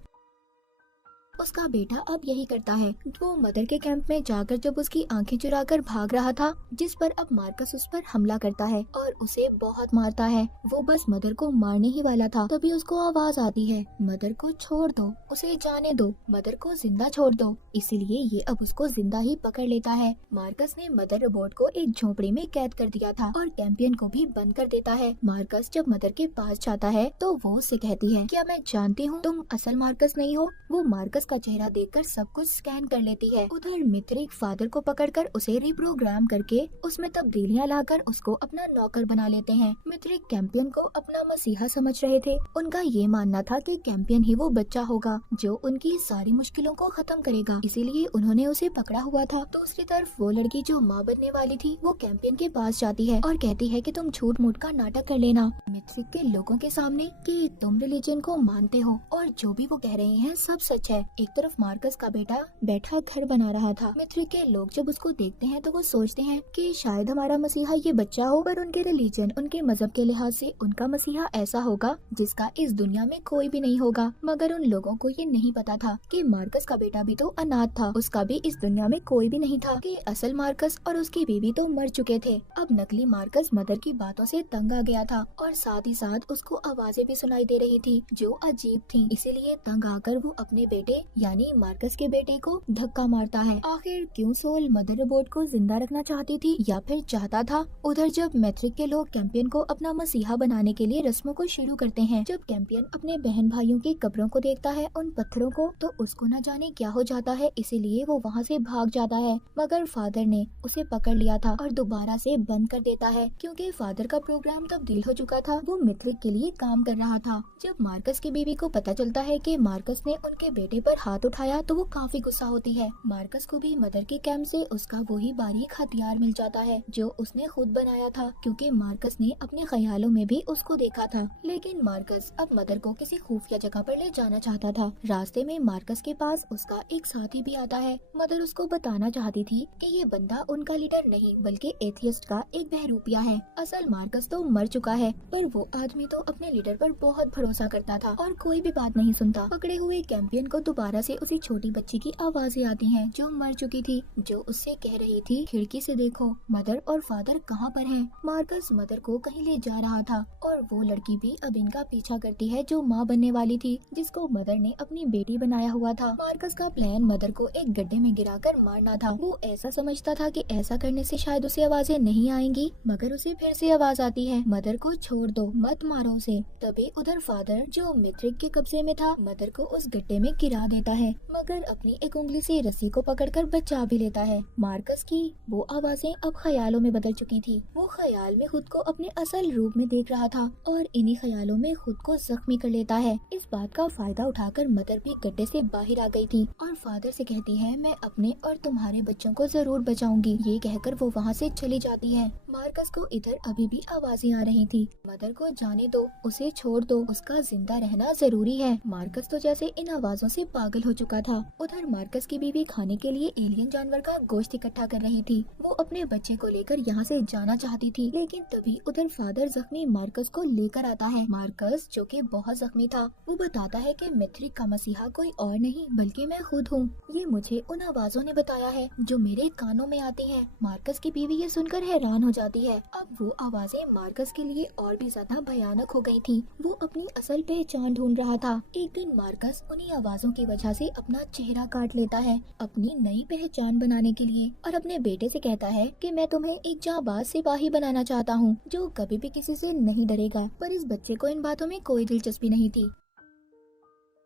उसका बेटा अब यही करता है। वो मदर के कैंप में जाकर जब उसकी आंखें चुराकर भाग रहा था, जिस पर अब मार्कस उस पर हमला करता है और उसे बहुत मारता है। वो बस मदर को मारने ही वाला था, तभी उसको आवाज आती है, मदर को छोड़ दो, उसे जाने दो, मदर को जिंदा छोड़ दो। इसीलिए ये अब उसको जिंदा ही पकड़ लेता है। मार्कस ने मदर रोबोट को एक झोपड़ी में कैद कर दिया था और कैंपियन को भी बंद कर देता है। मार्कस जब मदर के पास जाता है तो वो उससे कहती है, क्या मैं जानती हूँ तुम असल मार्कस नहीं हो। वो मार्कस का चेहरा देखकर सब कुछ स्कैन कर लेती है। उधर मिथ्रिक फादर को पकड़कर उसे रिप्रोग्राम करके उसमें तब्दीलियां लाकर उसको अपना नौकर बना लेते हैं। मिथ्रिक कैंपियन को अपना मसीहा समझ रहे थे। उनका ये मानना था कि कैंपियन ही वो बच्चा होगा जो उनकी सारी मुश्किलों को खत्म करेगा, इसीलिए उन्होंने उसे पकड़ा हुआ था। दूसरी तरफ वो लड़की जो माँ बनने वाली थी, वो कैंपियन के पास जाती है और कहती है कि तुम झूठ मूठ का नाटक कर लेना मिथ्रिक के लोगों के सामने कि तुम रिलीजन को मानते हो और जो भी वो कह रहे हैं सब सच है। एक तरफ मार्कस का बेटा बैठा घर बना रहा था। मिथ्रिक के लोग जब उसको देखते हैं तो वो सोचते हैं कि शायद हमारा मसीहा ये बच्चा हो, पर उनके रिलीजन, उनके मजहब के लिहाज से उनका मसीहा ऐसा होगा जिसका इस दुनिया में कोई भी नहीं होगा। मगर उन लोगों को ये नहीं पता था कि मार्कस का बेटा भी तो अनाथ था, उसका भी इस दुनिया में कोई भी नहीं था, कि असल मार्कस और उसकी बीवी तो मर चुके थे। अब नकली मार्कस मदर की बातों से तंग आ गया था और साथ ही साथ उसको आवाजें भी सुनाई दे रही थी जो अजीब थी। इसीलिए तंग आकर वो अपने बेटे यानी मार्कस के बेटे को धक्का मारता है। आखिर क्यों सोल मदर रोबोट को जिंदा रखना चाहती थी या फिर चाहता था। उधर जब मैट्रिक के लोग कैंपियन को अपना मसीहा बनाने के लिए रस्मों को शुरू करते हैं, जब कैंपियन अपने बहन भाइयों की कब्रों को देखता है, उन पत्थरों को, तो उसको न जाने क्या हो जाता है, इसीलिए वो वहाँ से भाग जाता है। मगर फादर ने उसे पकड़ लिया था और दोबारा से बंद कर देता है, क्योंकि फादर का प्रोग्राम तब्दील हो चुका था। वो मिथ्रिक के लिए काम कर रहा था। जब मार्कस की बीवी को पता चलता है कि मार्कस ने उनके बेटे पर हाथ उठाया तो वो काफी गुस्सा होती है। मार्कस को भी मदर के कैंप से उसका वही बारीक हथियार मिल जाता है जो उसने खुद बनाया था, क्योंकि मार्कस ने अपने ख्यालों में भी उसको देखा था। लेकिन मार्कस अब मदर को किसी खुफिया जगह पर ले जाना चाहता था। रास्ते में मार्कस के पास उसका एक साथी भी आता है। मदर उसको बताना चाहती थी कि ये बंदा उनका लीडर नहीं बल्कि एथियस्ट का एक बहरूपिया है। असल मार्कस तो मर चुका है, पर वो आदमी तो अपने लीडर पर बहुत भरोसा करता था और कोई भी बात नहीं सुनता। पकड़े हुए कैंपियन को दोबारा से उसी छोटी बच्ची की आवाजें आती हैं जो मर चुकी थी, जो उससे कह रही थी, खिड़की से देखो मदर और फादर कहाँ पर हैं। मार्कस मदर को कहीं ले जा रहा था और वो लड़की भी अब इनका पीछा करती है जो माँ बनने वाली थी, जिसको मदर ने अपनी बेटी बनाया हुआ था। मार्कस का प्लान मदर को एक गड्ढे में गिराकर मारना था। वो ऐसा समझता था कि ऐसा करने से शायद उसे आवाजें नहीं आएंगी, मगर उसे फिर से आवाज आती है, मदर को छोड़ दो, मत मारो उसे। तभी उधर फादर जो मिथ्रिक के कब्जे में था, मदर को उस गड्ढे में गिरा देता है, मगर अपनी एक उंगली से रस्सी को पकड़कर बचा भी लेता है। मार्कस की वो आवाजें अब ख्यालों में बदल चुकी थी। वो ख्याल में खुद को अपने असल रूप में देख रहा था और इन्हीं ख्यालों में खुद को जख्मी कर लेता है। इस बात का फायदा उठाकर मदर भी गड्ढे से बाहर आ गई थी और फादर से कहती है, मैं अपने और तुम्हारे बच्चों को जरूर बचाऊंगी। ये कहकर वो वहाँ से चली जाती है। मार्कस को इधर अभी भी आवाजें आ रही थी, मदर को जाने दो, उसे छोड़ दो, उसका जिंदा रहना जरूरी है। मार्कस तो जैसे इन आवाजों से पागल हो चुका था। उधर मार्कस की बीवी खाने के लिए एलियन जानवर का गोश्त इकट्ठा कर रही थी। वो अपने बच्चे को लेकर यहाँ से जाना चाहती थी, लेकिन तभी उधर फादर जख्मी मार्कस को लेकर आता है। मार्कस जो कि बहुत जख्मी था, वो बताता है कि मिथ्रिक का मसीहा कोई और नहीं बल्कि मैं खुद हूँ। ये मुझे उन आवाजों ने बताया है जो मेरे कानों में आती हैं। मार्कस की बीवी ये सुनकर हैरान हो जाती है। अब वो आवाजें मार्कस के लिए और भी ज्यादा भयानक हो गई थी। वो अपनी असल पहचान ढूंढ रहा था। एक दिन मार्कस उन्हीं आवाजों की वजह से अपना चेहरा काट लेता है अपनी नई पहचान बनाने के लिए और अपने बेटे से कहता है कि मैं तुम्हें एक जाबाज सिपाही बनाना चाहता हूँ जो कभी भी किसी से नहीं डरेगा। पर इस बच्चे को इन बातों में कोई दिलचस्पी नहीं थी।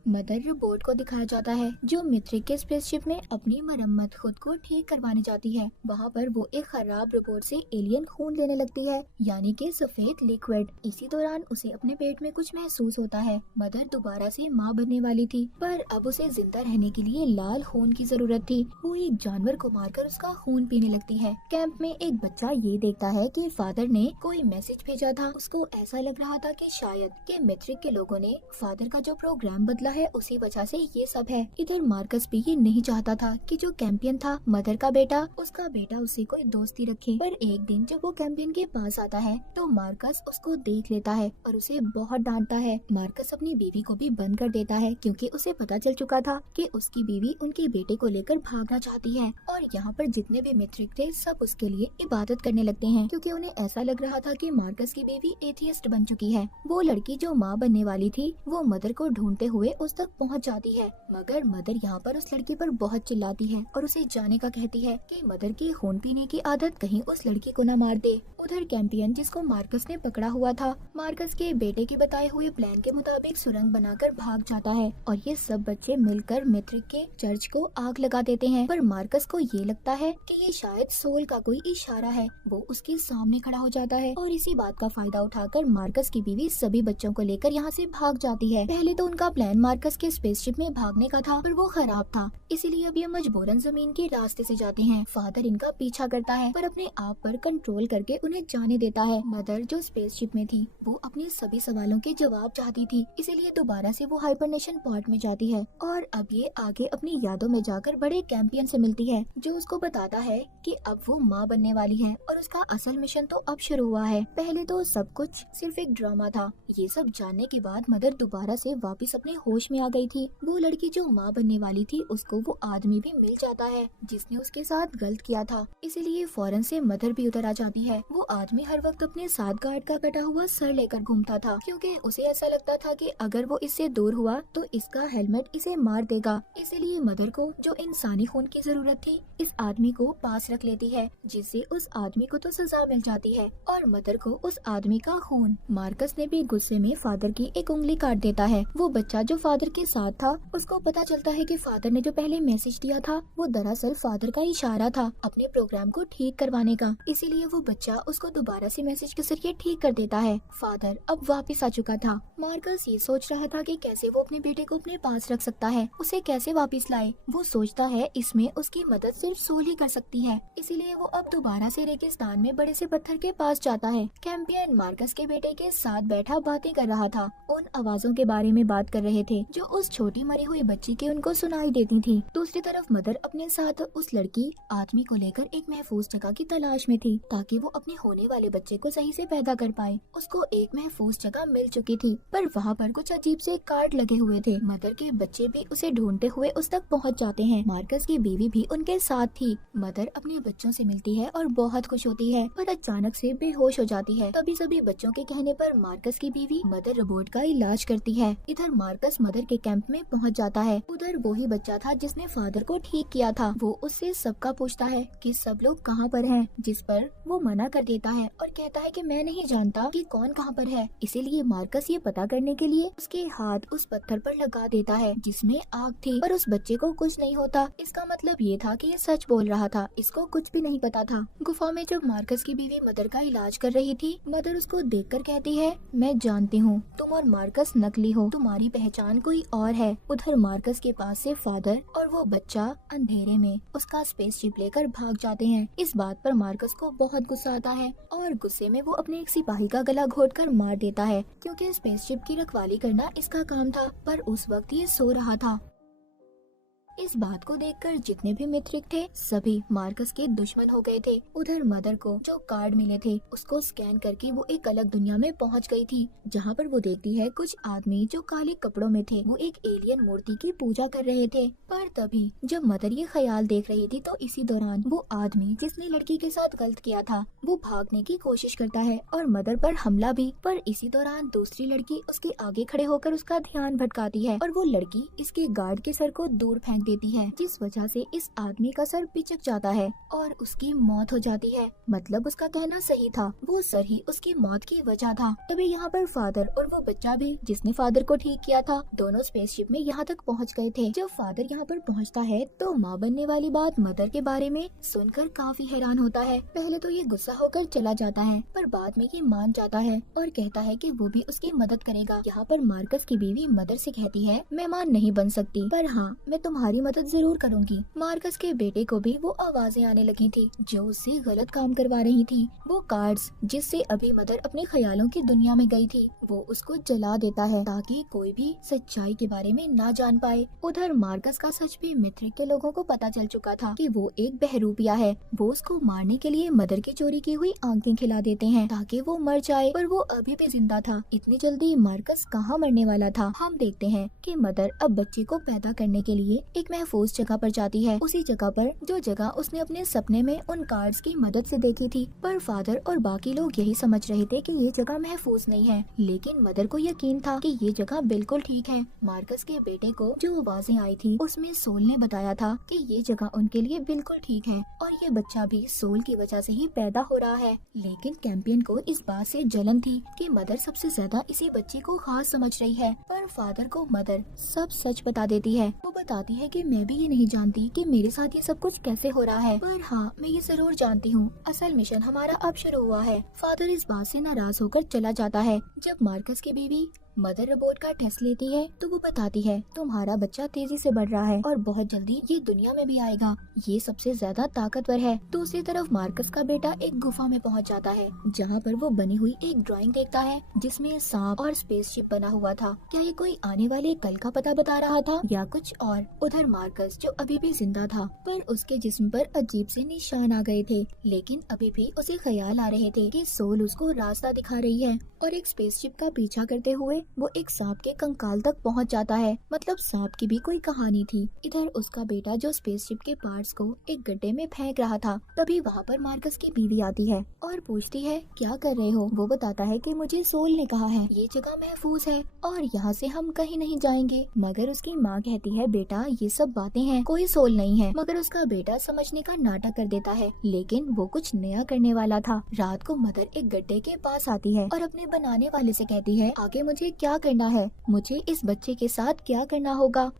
मदर रोबोट को दिखाया जाता है जो मिथ्रिक के स्पेसशिप में अपनी मरम्मत खुद को ठीक करवाने जाती है। वहाँ पर वो एक खराब रोबोट से एलियन खून लेने लगती है, यानी कि सफेद लिक्विड। इसी दौरान उसे अपने पेट में कुछ महसूस होता है। मदर दोबारा से माँ बनने वाली थी, पर अब उसे जिंदा रहने के लिए लाल खून की जरूरत थी। वो एक जानवर को मारकर उसका खून पीने लगती है। कैंप में एक बच्चा ये देखता है कि फादर ने कोई मैसेज भेजा था। उसको ऐसा लग रहा था कि शायद के मिथ्रिक के लोगों ने फादर का जो प्रोग्राम बदला है उसी वजह से ये सब है। इधर मार्कस भी ये नहीं चाहता था कि जो कैंपियन था मदर का बेटा, उसका बेटा उससे कोई दोस्ती रखे। पर एक दिन जब वो कैंपियन के पास आता है तो मार्कस उसको देख लेता है और उसे बहुत डांटता है। मार्कस अपनी बीवी को भी बंद कर देता है क्योंकि उसे पता चल चुका था कि उसकी बीवी उनके बेटे को लेकर भागना चाहती है। और यहाँ पर जितने भी मिथ्रिक थे सब उसके लिए इबादत करने लगते हैं क्योंकि उन्हें ऐसा लग रहा था कि मार्कस की बीवी एथियस्ट बन चुकी है। वो लड़की जो माँ बनने वाली थी वो मदर को ढूंढते हुए उस तक पहुँच जाती है, मगर मदर यहाँ पर उस लड़की पर बहुत चिल्लाती है और उसे जाने का कहती है कि मदर की खून पीने की आदत कहीं उस लड़की को न मार दे। उधर कैंपियन जिसको मार्कस ने पकड़ा हुआ था, मार्कस के बेटे के बताए हुए प्लान के मुताबिक सुरंग बनाकर भाग जाता है और ये सब बच्चे मिलकर मिथ्रिक के चर्च को आग लगा देते हैं। पर मार्कस को ये लगता है कि ये शायद सोल का कोई इशारा है। वो उसके सामने खड़ा हो जाता है और इसी बात का फायदा उठाकर मार्कस की बीवी सभी बच्चों को लेकर यहाँ से भाग जाती है। पहले तो उनका प्लान मार्कस के स्पेसशिप में भागने का था, पर वो खराब था, इसीलिए अब ये मजबूरन जमीन के रास्ते से जाते हैं। फादर इनका पीछा करता है पर अपने आप पर कंट्रोल करके उन्हें जाने देता है। मदर जो स्पेसशिप में थी वो अपने सभी सवालों के जवाब चाहती थी, इसीलिए दोबारा से वो हाइबरनेशन पॉड में जाती है और अब ये आगे अपनी यादों में जाकर बड़े कैंपियन से मिलती है जो उसको बताता है कि अब वो माँ बनने वाली है और उसका असल मिशन तो अब शुरू हुआ है। पहले तो सब कुछ सिर्फ एक ड्रामा था। ये सब जानने के बाद मदर दोबारा से वापस अपने होश में आ गई थी। वो लड़की जो माँ बनने वाली थी उसको वो आदमी भी मिल जाता है जिसने उसके साथ गलत किया था, इसीलिए फौरन से मदर भी उधर आ जाती है। वो आदमी हर वक्त अपने साथ गार्ड का कटा हुआ सर लेकर घूमता था क्योंकि उसे ऐसा लगता था कि अगर वो इससे दूर हुआ तो इसका हेलमेट इसे मार देगा। इसीलिए मदर को जो इंसानी खून की जरूरत थी इस आदमी को पास रख लेती है, जिससे उस आदमी को तो सजा मिल जाती है और मदर को उस आदमी का खून। मार्कस ने भी गुस्से में फादर की एक उंगली काट देता है। वो बच्चा जो फादर के साथ था उसको पता चलता है कि फादर ने जो पहले मैसेज दिया था वो दरअसल फादर का इशारा था अपने प्रोग्राम को ठीक करवाने का, इसीलिए वो बच्चा उसको दोबारा से मैसेज के जरिए ठीक कर देता है। फादर अब वापस आ चुका था। मार्कस ये सोच रहा था कि कैसे वो अपने बेटे को अपने पास रख सकता है, उसे कैसे वापस लाए। वो सोचता है इसमें उसकी मदद सिर्फ सोल ही कर सकती है, इसीलिए वो अब दोबारा से रेगिस्तान में बड़े से पत्थर के पास जाता है। कैंपियन मार्कस के बेटे के साथ बैठा बातें कर रहा था, उन आवाजों के बारे में बात कर रहे थे जो उस छोटी मरी हुई बच्ची की उनको सुनाई देती थी। दूसरी तरफ मदर अपने साथ उस लड़की आदमी को लेकर एक महफूज जगह की तलाश में थी ताकि वो अपने होने वाले बच्चे को सही से पैदा कर पाए। उसको एक महफूज जगह मिल चुकी थी पर वहाँ पर कुछ अजीब से कार्ड लगे हुए थे। मदर के बच्चे भी उसे ढूंढते हुए उस तक पहुँच जाते हैं। मार्कस की बीवी भी उनके साथ थी। मदर अपने बच्चों से मिलती है और बहुत खुश होती है पर अचानक से बेहोश हो जाती है। तभी सभी बच्चों के कहने पर मार्कस की बीवी मदर रोबोट का इलाज करती है। इधर मार्कस मदर के कैंप में पहुंच जाता है। उधर वही बच्चा था जिसने फादर को ठीक किया था। वो उससे सबका पूछता है कि सब लोग कहाँ पर हैं, जिस पर वो मना कर देता है और कहता है कि मैं नहीं जानता कि कौन कहाँ पर है। इसीलिए मार्कस ये पता करने के लिए उसके हाथ उस पत्थर पर लगा देता है जिसमें आग थी, पर उस बच्चे को कुछ नहीं होता। इसका मतलब ये था कि ये सच बोल रहा था, इसको कुछ भी नहीं पता था। गुफा में जब मार्कस की बीवी मदर का इलाज कर रही थी, मदर उसको देखकर कहती है मैं जानती हूँ तुम और मार्कस नकली हो, तुम्हारी पहचान कोई और है। उधर मार्कस के पास से फादर और वो बच्चा अंधेरे में उसका स्पेसशिप लेकर भाग जाते हैं। इस बात पर मार्कस को बहुत गुस्सा आता है और गुस्से में वो अपने एक सिपाही का गला घोटकर मार देता है क्योंकि स्पेसशिप की रखवाली करना इसका काम था, पर उस वक्त ये सो रहा था। इस बात को देखकर जितने भी मिथ्रिक थे सभी मार्कस के दुश्मन हो गए थे। उधर मदर को जो कार्ड मिले थे उसको स्कैन करके वो एक अलग दुनिया में पहुंच गई थी जहां पर वो देखती है कुछ आदमी जो काले कपड़ों में थे वो एक एलियन मूर्ति की पूजा कर रहे थे। पर तभी जब मदर ये ख्याल देख रही थी तो इसी दौरान वो आदमी जिसने लड़की के साथ गलत किया था वो भागने की कोशिश करता है और मदर पर हमला भी। पर इसी दौरान दूसरी लड़की उसके आगे खड़े होकर उसका ध्यान भटकाती है और वो लड़की इसके गार्ड के सर को दूर फेंक देती है, जिस वजह से इस आदमी का सर पिचक जाता है और उसकी मौत हो जाती है। मतलब उसका कहना सही था, वो सर ही उसकी मौत की वजह था। तभी यहाँ पर फादर और वो बच्चा भी जिसने फादर को ठीक किया था, दोनों स्पेसशिप में यहाँ तक पहुँच गए थे। जब फादर यहाँ पर पहुँचता है तो माँ बनने वाली बात मदर के बारे में सुनकर काफी हैरान होता है। पहले तो ये गुस्सा होकर चला जाता है, पर बाद में ये मान जाता है और कहता है कि वो भी उसकी मदद करेगा। यहाँ पर मार्कस की बीवी मदर से कहती है, मैं मां नहीं बन सकती, पर हाँ मैं तुम्हारी मदद जरूर करूंगी। मार्कस के बेटे को भी वो आवाजें आने लगी थी जो उससे गलत काम करवा रही थी। वो कार्ड्स जिससे अभी मदर अपने ख्यालों की दुनिया में गई थी, वो उसको जला देता है ताकि कोई भी सच्चाई के बारे में ना जान पाए। उधर मार्कस का सच भी मिथ्रिक के लोगों को पता चल चुका था कि वो एक बहरूपिया है। वो उसको मारने के लिए मदर की चोरी की हुई आंखें खिला देते हैं ताकि वो मर जाए, पर वो अभी भी जिंदा था। इतनी जल्दी मार्कस कहाँ मरने वाला था। हम देखते हैं कि मदर अब बच्चे को पैदा करने के लिए एक महफूज जगह पर जाती है, उसी जगह पर जो जगह उसने अपने सपने में उन कार्ड्स की मदद से देखी थी। पर फादर और बाकी लोग यही समझ रहे थे कि ये जगह महफूज नहीं है, लेकिन मदर को यकीन था कि ये जगह बिल्कुल ठीक है। मार्कस के बेटे को जो आवाजें आई थी उसमें सोल ने बताया था कि ये जगह उनके लिए बिल्कुल ठीक है और ये बच्चा भी सोल की वजह से ही पैदा हो रहा है। लेकिन कैंपियन को इस बात से जलन थी कि मदर सबसे ज्यादा इसी बच्चे को खास समझ रही है। पर फादर को मदर सब सच बता देती है। वो बताती है कि मैं भी ये नहीं जानती कि मेरे साथ ये सब कुछ कैसे हो रहा है, पर हाँ मैं ये जरूर जानती हूँ असल मिशन हमारा अब शुरू हुआ है। फादर इस बात से नाराज होकर चला जाता है। जब मार्कस की बीवी मदर रोबोट का टेस्ट लेती है तो वो बताती है, तुम्हारा बच्चा तेजी से बढ़ रहा है और बहुत जल्दी ये दुनिया में भी आएगा। ये सबसे ज्यादा ताकतवर है। दूसरी तरफ मार्कस का बेटा एक गुफा में पहुंच जाता है जहां पर वो बनी हुई एक ड्राइंग देखता है जिसमें सांप और स्पेसशिप बना हुआ था। क्या ये कोई आने वाले कल का पता बता रहा था या कुछ और? उधर मार्कस जो अभी भी जिंदा था, पर उसके जिस्म पर अजीब से निशान आ गए थे, लेकिन अभी भी उसे ख्याल आ रहे थे कि सोल उसको रास्ता दिखा रही है। और एक स्पेसशिप का पीछा करते हुए वो एक सांप के कंकाल तक पहुंच जाता है। मतलब सांप की भी कोई कहानी थी। इधर उसका बेटा जो स्पेसशिप के पार्ट्स को एक गड्ढे में फेंक रहा था, तभी वहाँ पर मार्कस की बीवी आती है और पूछती है, क्या कर रहे हो? वो बताता है कि मुझे सोल ने कहा है ये जगह महफूज है और यहाँ से हम कहीं नहीं जाएंगे। मगर उसकी माँ कहती है, बेटा ये सब बातें हैं, कोई सोल नहीं है। मगर उसका बेटा समझने का नाटक कर देता है, लेकिन वो कुछ नया करने वाला था। रात को मदर एक गड्ढे के पास आती है और अपने बनाने वाले से कहती है, आगे मुझे क्या करना है, मुझे इस बच्चे के साथ क्या करना होगा।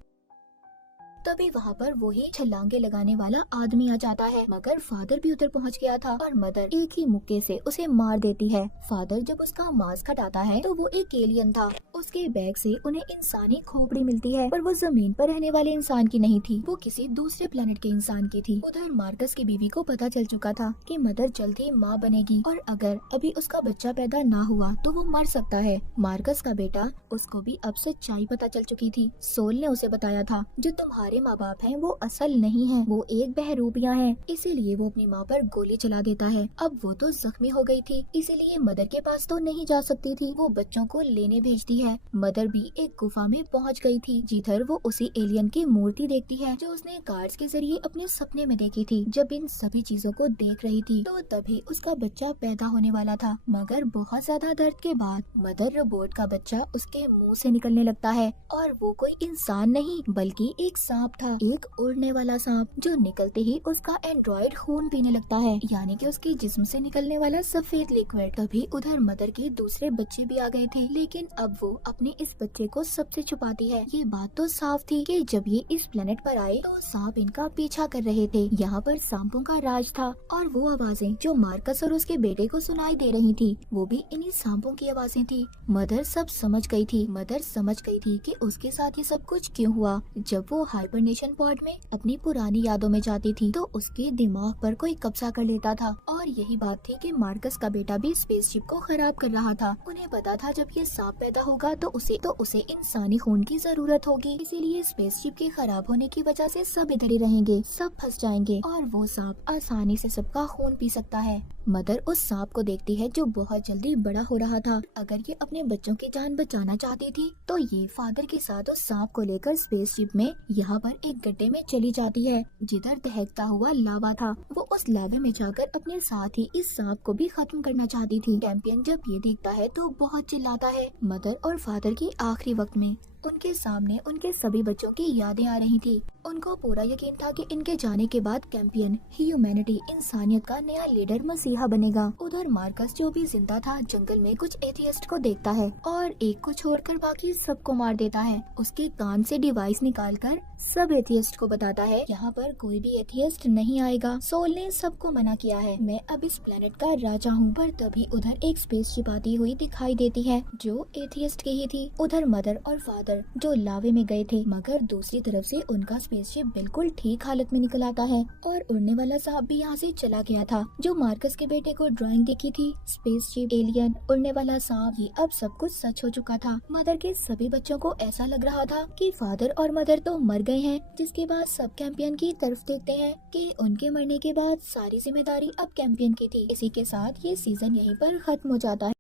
तभी वहाँ पर वही छलांगे लगाने वाला आदमी आ जाता है। मगर फादर भी उधर पहुँच गया था और मदर एक ही मुक्के से उसे मार देती है। फादर जब उसका मास्क हटाता है तो वो एक एलियन था। उसके बैग से उन्हें इंसानी खोपड़ी मिलती है, पर वो जमीन पर रहने वाले इंसान की नहीं थी, वो किसी दूसरे प्लेनेट के इंसान की थी। उधर मार्कस की बीवी को पता चल चुका था कि मदर जल्द ही माँ बनेगी और अगर अभी उसका बच्चा पैदा ना हुआ तो वो मर सकता है। मार्कस का बेटा, उसको भी अब सच्चाई पता चल चुकी थी। सोल ने उसे बताया था, जो तुम्हारे माँ बाप हैं वो असल नहीं हैं, वो एक बहरूपियां हैं। इसीलिए वो अपनी माँ पर गोली चला देता है। अब वो तो जख्मी हो गई थी, इसीलिए मदर के पास तो नहीं जा सकती थी। वो बच्चों को लेने भेजती है। मदर भी एक गुफा में पहुँच गई थी, जिधर वो उसी एलियन की मूर्ति देखती है जो उसने कार्ड्स के जरिए अपने सपने में देखी थी। जब इन सभी चीजों को देख रही थी तो तभी उसका बच्चा पैदा होने वाला था। मगर बहुत ज्यादा दर्द के बाद मदर रोबोट का बच्चा उसके मुंह से निकलने लगता है और वो कोई इंसान नहीं बल्कि एक सांप था, एक उड़ने वाला सांप, जो निकलते ही उसका एंड्रॉइड खून पीने लगता है, यानी कि उसके जिस्म से निकलने वाला सफेद लिक्विड। तभी उधर मदर के दूसरे बच्चे भी आ गए थे, लेकिन अब वो अपने इस बच्चे को सबसे छुपाती है। ये बात तो साफ थी कि जब ये इस प्लेनेट पर आए तो सांप इनका पीछा कर रहे थे। यहाँ पर सांपों का राज था और वो आवाजें जो मार्कस और उसके बेटे को सुनाई दे रही थी वो भी इन्हीं सांपों की आवाजें थी। मदर सब समझ गई थी। मदर समझ गई थी कि उसके साथ ये सब कुछ क्यों हुआ। जब वो हाइबरनेशन पॉड में अपनी पुरानी यादों में जाती थी तो उसके दिमाग पर कोई कब्जा कर लेता था और यही बात थी कि मार्कस का बेटा भी स्पेसशिप को खराब कर रहा था। उन्हें पता था जब ये सांप पैदा होगा तो उसे इंसानी खून की जरूरत होगी, इसीलिए स्पेसशिप के खराब होने की वजह से सब इधर ही रहेंगे, सब फंस जाएंगे और वो सांप आसानी से सबका खून पी सकता है। मदर उस सांप को देखती है जो बहुत जल्दी बड़ा हो रहा था। अगर ये अपने बच्चों की जान बचाना चाहती थी तो ये फादर के साथ उस सांप को लेकर स्पेसशिप में यहाँ पर एक गड्ढे में चली जाती है जिधर दहकता हुआ लावा था। वो उस लावे में जाकर अपने साथ ही इस सांप को भी खत्म करना चाहती थी। कैंपियन जब ये देखता है तो बहुत चिल्लाता है। मदर और फादर की आखिरी वक्त में उनके सामने उनके सभी बच्चों की यादें आ रही थी। उनको पूरा यकीन था कि इनके जाने के बाद कैंपियन ह्यूमैनिटी इंसानियत का नया लीडर मसीहा बनेगा। उधर मार्कस जो भी जिंदा था जंगल में कुछ एथियस्ट को देखता है और एक को छोड़कर बाकी सबको मार देता है। उसके कान से डिवाइस निकालकर सब एथियस्ट को बताता है यहाँ पर कोई भी एथियस्ट नहीं आएगा। सोल ने सबको मना किया है, मैं अब इस प्लेनेट का राजा हूँ। पर तभी उधर एक स्पेसशिप आती हुई दिखाई देती है जो एथियस्ट की ही थी। उधर मदर और फादर जो लावे में गए थे, मगर दूसरी तरफ से उनका स्पेसशिप बिल्कुल ठीक हालत में निकल आता है और उड़ने वाला सांप भी यहाँ से चला गया था। जो मार्कस के बेटे को ड्राइंग दिखी थी, स्पेसशिप, एलियन, उड़ने वाला सांप, ये अब सब कुछ सच हो चुका था। मदर के सभी बच्चों को ऐसा लग रहा था कि फादर और मदर तो मर गए हैं, जिसके बाद सब कैंपियन की तरफ देखते हैं कि उनके मरने के बाद सारी जिम्मेदारी अब कैंपियन की थी। इसी के साथ ये सीजन यहीं पर खत्म हो जाता है।